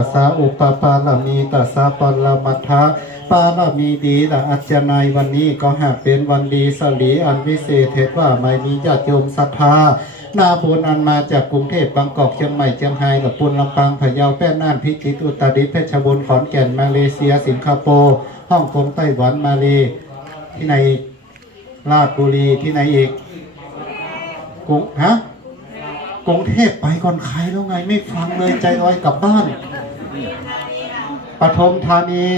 ตัสสะอุปปาลมีตัสสะปรมัทธะปาลมีดีละอัจจนายวันนี้ก็หากเป็นวันดีสลีอันวิเศษเทศว่าไม่มีญาติโยมศรัทธานาบุญอันมาจากกรุงเทพบางกอกเชียงใหม่เชียงไฮ้กับปุนลำปางพะเยาแป้น่านพิจิตรอุตรดิตถ์เพชรบูรณ์ขอนแก่นมาเลเซียสิงคโปร์ฮ่องกงไต้หวันมาเลที่ในราชบุรีที่ไหนอีกกรุงฮะกรุงเทพไปก่อนใครแล้วไงไม่ฟังเลยใจลอยกลับบ้าน ปทมธานี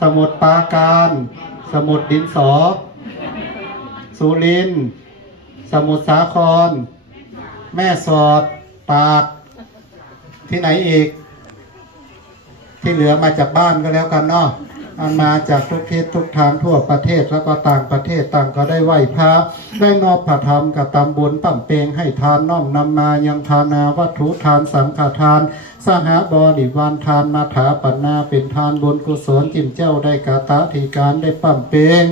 สมุทรปราการ สมุทรดินสอ สุริน สมุทรสาคร แม่สอด ปาก ที่ไหนอีก ที่เหลือมาจากบ้านก็แล้วกันเนาะ มันมาจากทุกทิศทุกทางทั่วประเทศแล้วก็ต่างประเทศต่างก็ได้ไหวพระ ได้นอบพระธรรมกับตำบุญปั่มเปงให้ทานน้อมนำมายังทานาวัตถุทานสังฆทาน สหบริวารทานมาถาปนาเป็นทานบุญกุศลจิมเจ้าได้กาตาธิการได้ปั่มเปง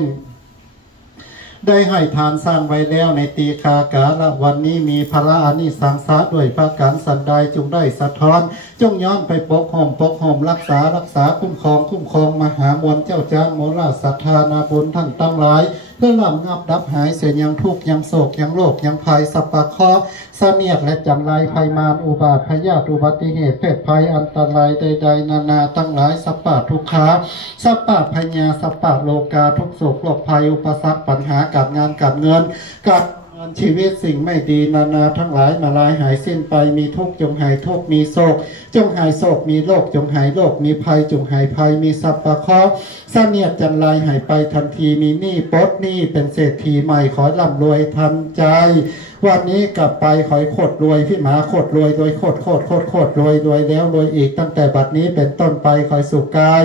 ได้ให้ทานสร้างไว้แล้วในตีคากาละวันนี้มีพระอานิสังสาด้วยพระการสันใดจงได้สะท้อน จงย้อนไปปกห่มปกห่มรักษารักษาคุ้มครองคุ้มครองมหามวลเจ้าจ้างโมราศรัทธานาบุญท่านตั้งหลายเพื่อหลำงับดับหายเสียยังทุกยังโศกยังโลกยังภัยสัปปะเคราะเสนียดและจันไรภัยมารอุบาทพยาธิอุบัติเหตุเพศภัยอันตรายใดๆนานาตั้งหลายสัปปะทุกขาสัปปะพญาสัปปะโลกาทุกโศกโรคภัยอุปสรรคปัญหาการงานการเงินการ ชีวิตสิ่งไม่ดีนานาทั้งหลายมาลายหายสิ้นไปมีทุกข์จงหายทุกข์มีโศก จงหายโศกมีโรคจงหายโรคมีภัยจงหายภัยมีสัพพะเคราะห์เสนียดจันไรหายไปทันทีมีหนี้ปดหนี้เป็นเศรษฐีใหม่ขอร่ำรวยทันใจ วันนี้กลับไปขอให้โคตรรวยพี่หมาโคตรรวยโดยโคตรโคตรโคตรโคตรรวยรวยแล้วรวยอีกตั้งแต่บัดนี้เป็นต้นไปขอให้สุขกาย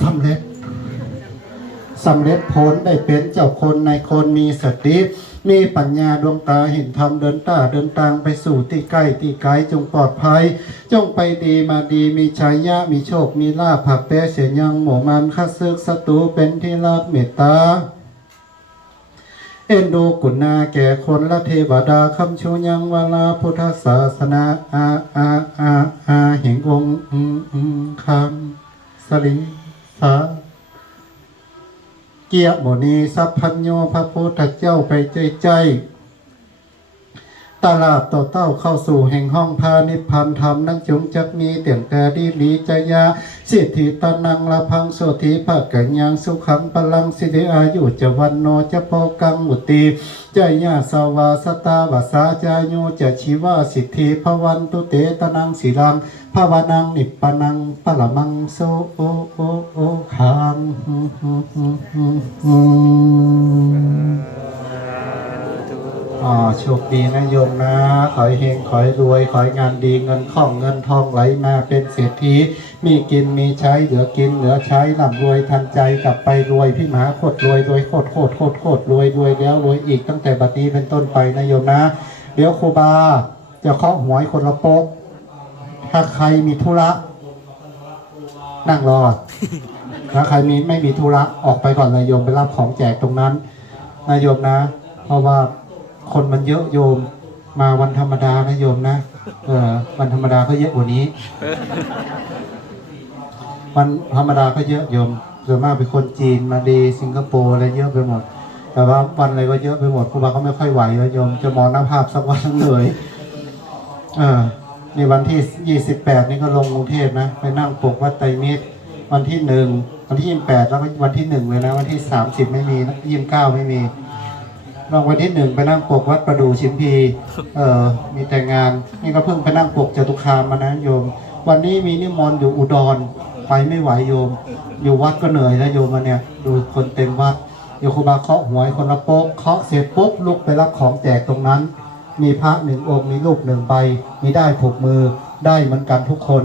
สำเร็จสำเร็จผลได้เป็นเจ้าคนในคนมีสติมีปัญญาดวงตาเห็นธรรมเดินตาเดินทางไปสู่ที่ใกล้ที่ไกลจงปลอดภัย จงไปดีมาดีมีชัยยะมีโชคมีลาภผักแปะเสียยังหมู่มันคัดซึกศัตรูเป็นที่รักเมตตาเอ็นดูกุณาแก่คนละเทวดาคำชูยังวลาพุทธศาสนาอาอาอาอาแห่งองค์คำสลี ยรติโมนีสัพพัญโยพระพุทธเจ้าไปใจใจ ตลาดต่อเต้าเข้าสู่แห่งห้องพานิพันธรรมนั่งจงจักมีเตียงแต่ดีลีจยาสิทธิตานังละพังโสธิภาคกัญญังสุขังพลังสิทธิอายุจะวันโนจะโพกังมุติจยาสวาสตาวาสาจายุจะชีวาสิทธิภวันตุเตตนังสีลังภาวนังนิปนังปละมังโสโอโอโอขัง โชคดีนะโยมนะ ขอให้เฮงขอให้รวย ขอให้งานดีเงินคล่องเงินทองไหลมาเป็นเศรษฐี มีกินมีใช้เหลือกินเหลือใช้ร่ำรวยทันใจกลับไปรวยพี่หมาโคตรรวยรวยโคตรโคตรโคตรโคตรรวยรวยแล้วรวยอีกตั้งแต่บัดนี้เป็นต้นไปนะโยมนะ เดี๋ยวครูบาจะเคาะหวยคนละโป๊กถ้าใครมีธุระนั่งรอถ้าใครมีไม่มีธุระออกไปก่อนนายโยมไปรับของแจกตรงนั้นนายโยมนะ เพราะว่า คนมันเยอะโยม มาวันธรรมดานะโยมนะเออวันธรรมดาก็เยอะกว่านี้ วันธรรมดาก็เยอะโยมส่วนมากเป็นคนจีนมาเลสิงคโปร์อะไรเยอะไปหมด แต่ว่าวันอะไรก็เยอะไปหมดครูบาก็ไม่ค่อยไหวแล้วโยมจะมองหน้าภาพสักวันเหนื่อยเออในวันที่ยี่สิบแปดนี่ก็ลงกรุงเทพนะ ไปนั่งปกวัดไตรมิตร วันที่หนึ่งวันที่ยี่สิบแปดแล้ววันที่หนึ่งเลยนะ วันที่สามสิบไม่มียี่สิบเก้าไม่มี ลองวันที่หนึ่งไปนั่งปกวัดประดูชิมพีเออมีแต่งานนี่ก็เพิ่งไปนั่งปกจตุคามมานะโยม วันนี้มีนิมนต์อยู่อุดรไปไม่ไหวโยม อยู่วัดก็เหนื่อยแล้วโยมมาเนี่ยดูคนเต็มวัดโยครูบาเคาะหวยคนละโป๊กเคาะเสร็จปุ๊บลุกไปรับของแจกตรงนั้น มีพระหนึ่งองค์มีลูกหนึ่งใบมีได้ผูกมือได้เหมือนกันทุกคน